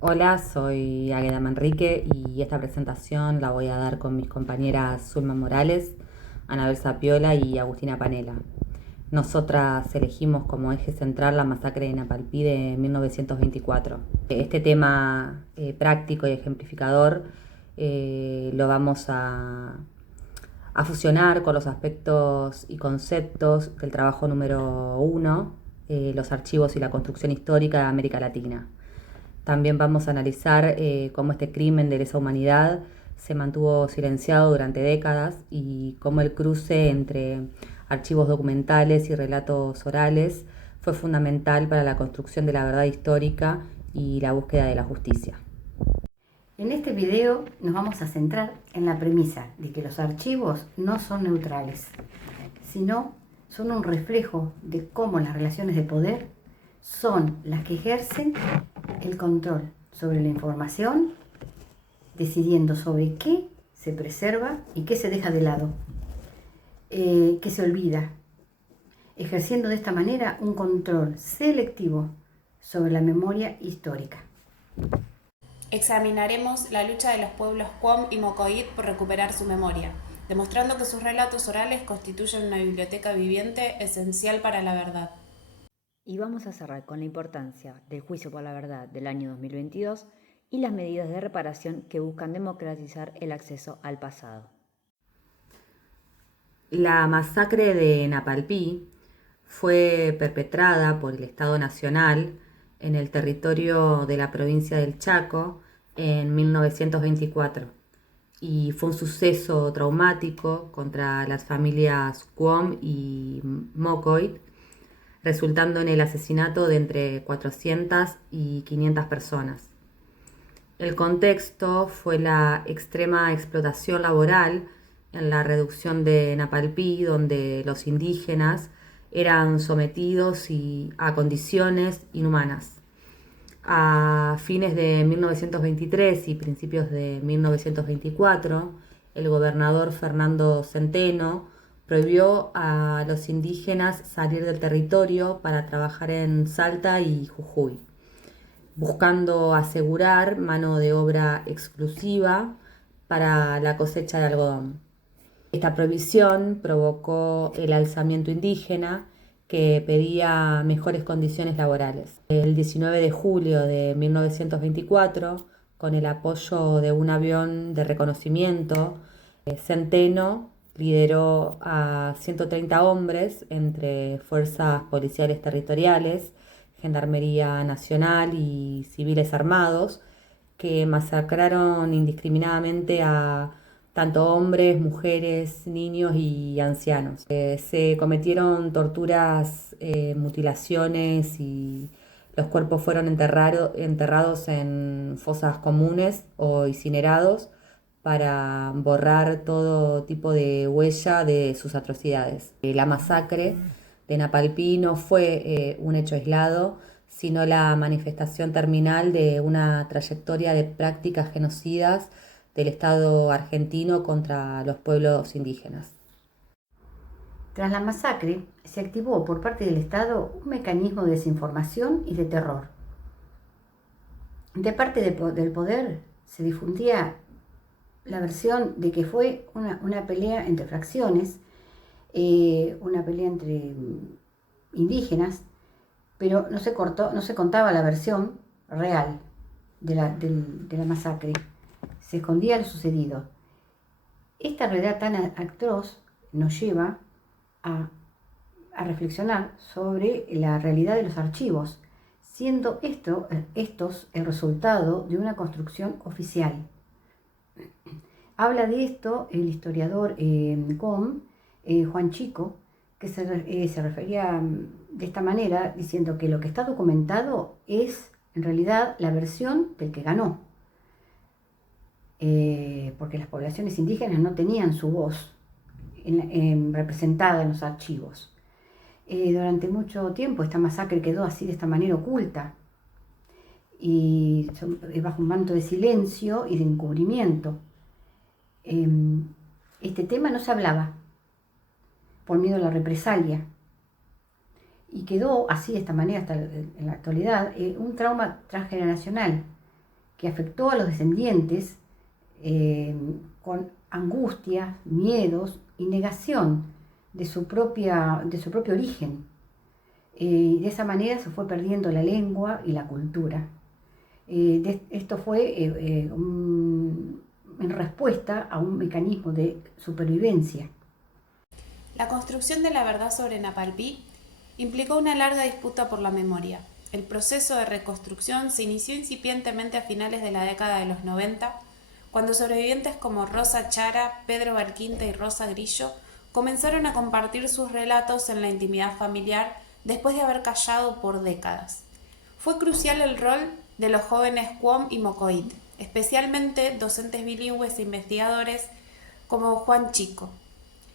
Hola, soy Águeda Manrique y esta presentación la voy a dar con mis compañeras Zulma Morales, Anabel Sapiola y Agustina Panela. Nosotras elegimos como eje central la masacre de Napalpí de 1924. Este tema práctico y ejemplificador lo vamos a fusionar con los aspectos y conceptos del trabajo número uno, los archivos y la construcción histórica de América Latina. También vamos a analizar cómo este crimen de lesa humanidad se mantuvo silenciado durante décadas y cómo el cruce entre archivos documentales y relatos orales fue fundamental para la construcción de la verdad histórica y la búsqueda de la justicia. En este video nos vamos a centrar en la premisa de que los archivos no son neutrales, sino son un reflejo de cómo las relaciones de poder son las que ejercen el control sobre la información, decidiendo sobre qué se preserva y qué se deja de lado, qué se olvida, ejerciendo de esta manera un control selectivo sobre la memoria histórica. Examinaremos la lucha de los pueblos Cuom y Mocoit por recuperar su memoria, demostrando que sus relatos orales constituyen una biblioteca viviente esencial para la verdad. Y vamos a cerrar con la importancia del juicio por la verdad del año 2022 y las medidas de reparación que buscan democratizar el acceso al pasado. La masacre de Napalpí fue perpetrada por el Estado Nacional en el territorio de la provincia del Chaco en 1924 y fue un suceso traumático contra las familias Cuom y Mocoit, resultando en el asesinato de entre 400 y 500 personas. El contexto fue la extrema explotación laboral en la reducción de Napalpí, donde los indígenas eran sometidos a condiciones inhumanas. A fines de 1923 y principios de 1924, el gobernador Fernando Centeno prohibió a los indígenas salir del territorio para trabajar en Salta y Jujuy, buscando asegurar mano de obra exclusiva para la cosecha de algodón. Esta prohibición provocó el alzamiento indígena que pedía mejores condiciones laborales. El 19 de julio de 1924, con el apoyo de un avión de reconocimiento, Centeno lideró a 130 hombres entre fuerzas policiales territoriales, Gendarmería Nacional y civiles armados, que masacraron indiscriminadamente a tanto hombres, mujeres, niños y ancianos. Se cometieron torturas, mutilaciones y los cuerpos fueron enterrados en fosas comunes o incinerados para borrar todo tipo de huella de sus atrocidades. La masacre de Napalpí no fue un hecho aislado, sino la manifestación terminal de una trayectoria de prácticas genocidas del Estado argentino contra los pueblos indígenas. Tras la masacre, se activó por parte del Estado un mecanismo de desinformación y de terror. De parte del poder se difundía la versión de que fue una pelea entre fracciones, una pelea entre indígenas, pero no se contaba la versión real de la masacre. Se escondía lo sucedido. Esta realidad tan atroz nos lleva a, a reflexionar sobre la realidad de los archivos, siendo estos el resultado de una construcción oficial. Habla de esto el historiador Juan Chico, que se refería de esta manera, diciendo que lo que está documentado es en realidad la versión del que ganó, porque las poblaciones indígenas no tenían su voz representada en los archivos. Durante mucho tiempo esta masacre quedó así de esta manera oculta y bajo un manto de silencio y de encubrimiento. Este tema no se hablaba por miedo a la represalia y quedó así de esta manera hasta en la actualidad un trauma transgeneracional que afectó a los descendientes con angustia, miedos y negación de su propio origen. De esa manera se fue perdiendo la lengua y la cultura. Esto fue en respuesta a un mecanismo de supervivencia. La construcción de la verdad sobre Napalpí implicó una larga disputa por la memoria. El proceso de reconstrucción se inició incipientemente a finales de la década de los 90, cuando sobrevivientes como Rosa Chara, Pedro Valquinta y Rosa Grillo comenzaron a compartir sus relatos en la intimidad familiar después de haber callado por décadas. Fue crucial el rol de los jóvenes Cuom y Mocoit, especialmente docentes bilingües e investigadores como Juan Chico.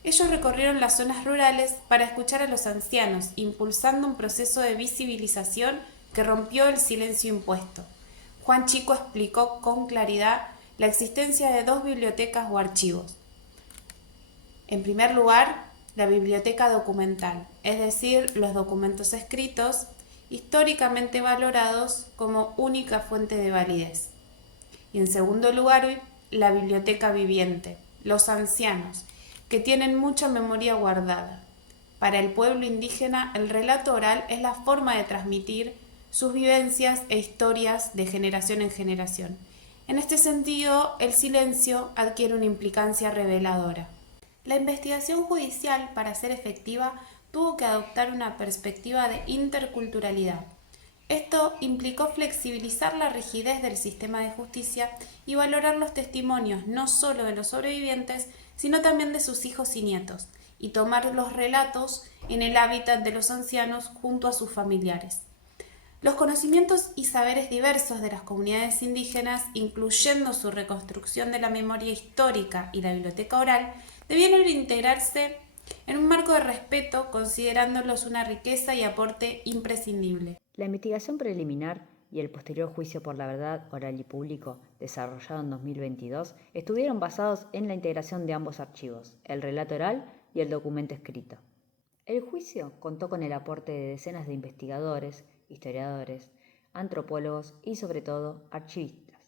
Ellos recorrieron las zonas rurales para escuchar a los ancianos, impulsando un proceso de visibilización que rompió el silencio impuesto. Juan Chico explicó con claridad la existencia de dos bibliotecas o archivos. En primer lugar, la biblioteca documental, es decir, los documentos escritos, históricamente valorados como única fuente de validez. Y en segundo lugar, la biblioteca viviente, los ancianos, que tienen mucha memoria guardada. Para el pueblo indígena, el relato oral es la forma de transmitir sus vivencias e historias de generación en generación. En este sentido, el silencio adquiere una implicancia reveladora. La investigación judicial, para ser efectiva, tuvo que adoptar una perspectiva de interculturalidad. Esto implicó flexibilizar la rigidez del sistema de justicia y valorar los testimonios no solo de los sobrevivientes, sino también de sus hijos y nietos, y tomar los relatos en el hábitat de los ancianos junto a sus familiares. Los conocimientos y saberes diversos de las comunidades indígenas, incluyendo su reconstrucción de la memoria histórica y la biblioteca oral, debieron integrarse en un marco de respeto, considerándolos una riqueza y aporte imprescindible. La investigación preliminar y el posterior juicio por la verdad oral y público, desarrollado en 2022, estuvieron basados en la integración de ambos archivos, el relato oral y el documento escrito. El juicio contó con el aporte de decenas de investigadores, historiadores, antropólogos y sobre todo archivistas,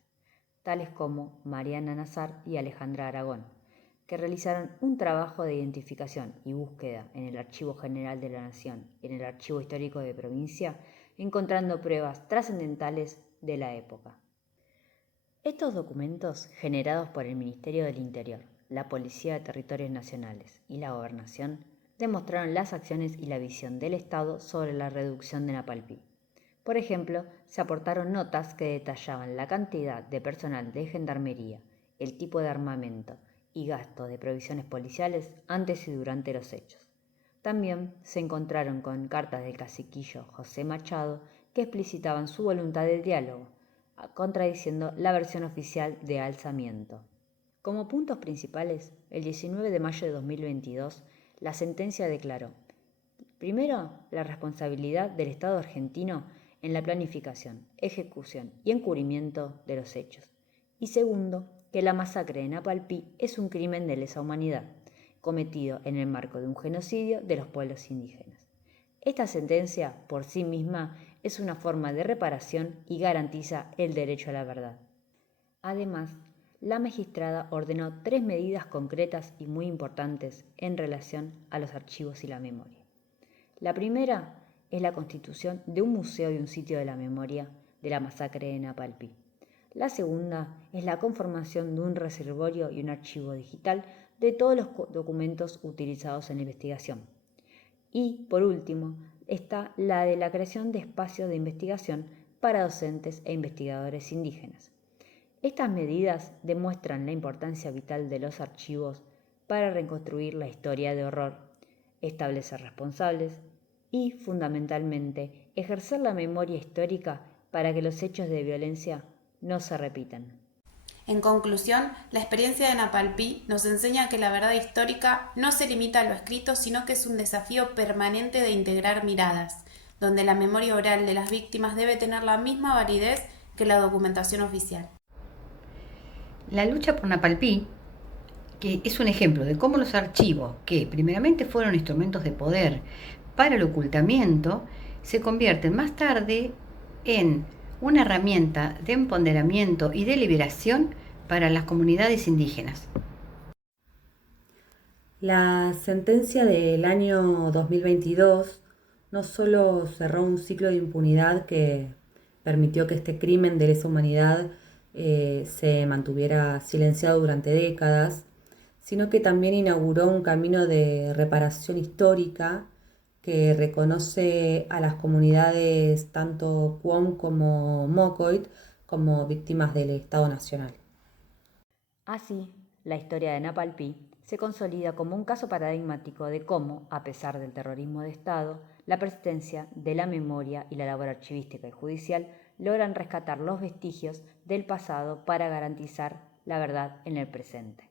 tales como Mariana Nazar y Alejandra Aragón, que realizaron un trabajo de identificación y búsqueda en el Archivo General de la Nación y en el Archivo Histórico de Provincia, encontrando pruebas trascendentales de la época. Estos documentos, generados por el Ministerio del Interior, la Policía de Territorios Nacionales y la Gobernación, demostraron las acciones y la visión del Estado sobre la reducción de Napalpí. Por ejemplo, se aportaron notas que detallaban la cantidad de personal de gendarmería, el tipo de armamento y gasto de provisiones policiales antes y durante los hechos. También se encontraron con cartas del caciquillo José Machado que explicitaban su voluntad de diálogo, contradiciendo la versión oficial de alzamiento. Como puntos principales, el 19 de mayo de 2022, la sentencia declaró: primero, la responsabilidad del Estado argentino en la planificación, ejecución y encubrimiento de los hechos. Y segundo, que la masacre de Napalpí es un crimen de lesa humanidad, cometido en el marco de un genocidio de los pueblos indígenas. Esta sentencia, por sí misma, es una forma de reparación y garantiza el derecho a la verdad. Además, la magistrada ordenó 3 medidas concretas y muy importantes en relación a los archivos y la memoria. La primera es la constitución de un museo y un sitio de la memoria de la masacre de Napalpí. La segunda es la conformación de un reservorio y un archivo digital de todos los documentos utilizados en la investigación. Y, por último, está la de la creación de espacios de investigación para docentes e investigadores indígenas. Estas medidas demuestran la importancia vital de los archivos para reconstruir la historia de horror, establecer responsables y, fundamentalmente, ejercer la memoria histórica para que los hechos de violencia no se repitan. En conclusión, la experiencia de Napalpí nos enseña que la verdad histórica no se limita a lo escrito, sino que es un desafío permanente de integrar miradas, donde la memoria oral de las víctimas debe tener la misma validez que la documentación oficial. La lucha por Napalpí, que es un ejemplo de cómo los archivos, que primeramente fueron instrumentos de poder para el ocultamiento, se convierten más tarde en una herramienta de empoderamiento y de liberación para las comunidades indígenas. La sentencia del año 2022 no solo cerró un ciclo de impunidad que permitió que este crimen de lesa humanidad se mantuviera silenciado durante décadas, sino que también inauguró un camino de reparación histórica que reconoce a las comunidades tanto Cuom como Mocoit como víctimas del Estado Nacional. Así, la historia de Napalpí se consolida como un caso paradigmático de cómo, a pesar del terrorismo de Estado, la persistencia de la memoria y la labor archivística y judicial logran rescatar los vestigios del pasado para garantizar la verdad en el presente.